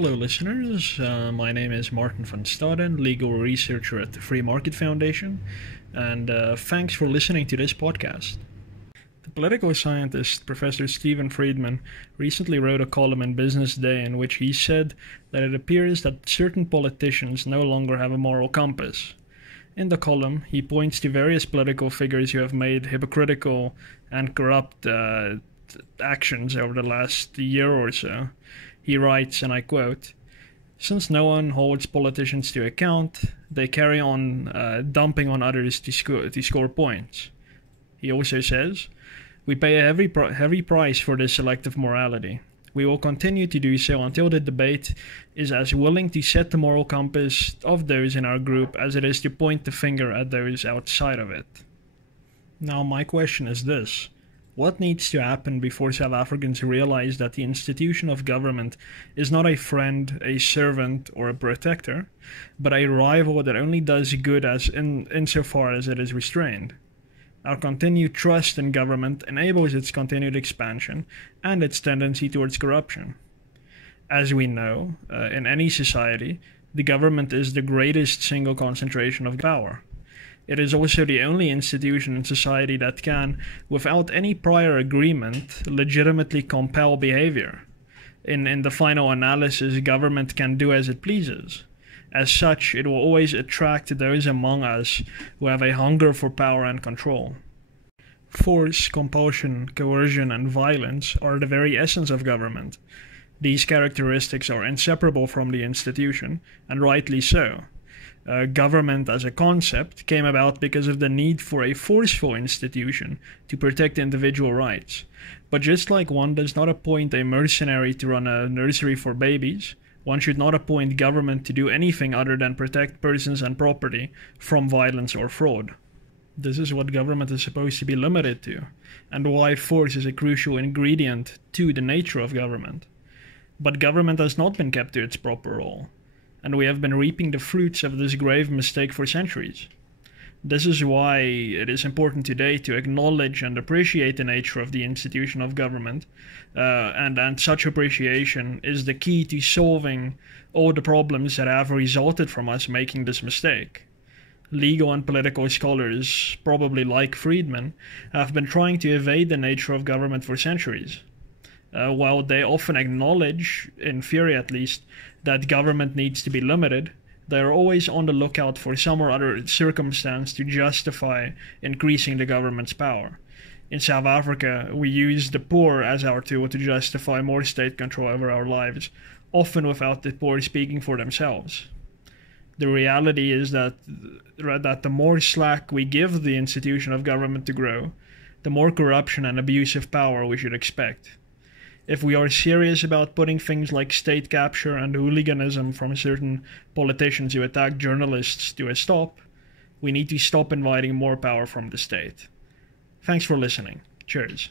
Hello, listeners. My name is Martin van Staden, legal researcher at the Free Market Foundation, and thanks for listening to this podcast. The political scientist Professor Friedman recently wrote a column in Business Day in which he said that it appears that certain politicians no longer have a moral compass. In the column, he points to various political figures who have made hypocritical and corrupt actions over the last year or so. He writes, and I quote, "Since no one holds politicians to account, they carry on dumping on others to score points." He also says, "We pay a heavy price for this selective morality. We will continue to do so until the debate is as willing to set the moral compass of those in our group as it is to point the finger at those outside of it." Now, my question is this. What needs to happen before South Africans realize that the institution of government is not a friend, a servant, or a protector, but a rival that only does good insofar as it is restrained? Our continued trust in government enables its continued expansion and its tendency towards corruption. As we know, in any society, the government is the greatest single concentration of power. It is also the only institution in society that can, without any prior agreement, legitimately compel behavior. In the final analysis, government can do as it pleases. As such, it will always attract those among us who have a hunger for power and control. Force, compulsion, coercion, and violence are the very essence of government. These characteristics are inseparable from the institution, and rightly so. Government as a concept came about because of the need for a forceful institution to protect individual rights. But just like one does not appoint a mercenary to run a nursery for babies, one should not appoint government to do anything other than protect persons and property from violence or fraud. This is what government is supposed to be limited to, and why force is a crucial ingredient to the nature of government. But government has not been kept to its proper role, and we have been reaping the fruits of this grave mistake for centuries. This is why it is important today to acknowledge and appreciate the nature of the institution of government, and such appreciation is the key to solving all the problems that have resulted from us making this mistake. Legal and political scholars, probably like Friedman, have been trying to evade the nature of government for centuries. While they often acknowledge, in theory at least, that government needs to be limited, they are always on the lookout for some or other circumstance to justify increasing the government's power. In South Africa, we use the poor as our tool to justify more state control over our lives, often without the poor speaking for themselves. The reality is that the more slack we give the institution of government to grow, the more corruption and abuse of power we should expect. If we are serious about putting things like state capture and hooliganism from certain politicians who attack journalists to a stop, we need to stop inviting more power from the state. Thanks for listening. Cheers.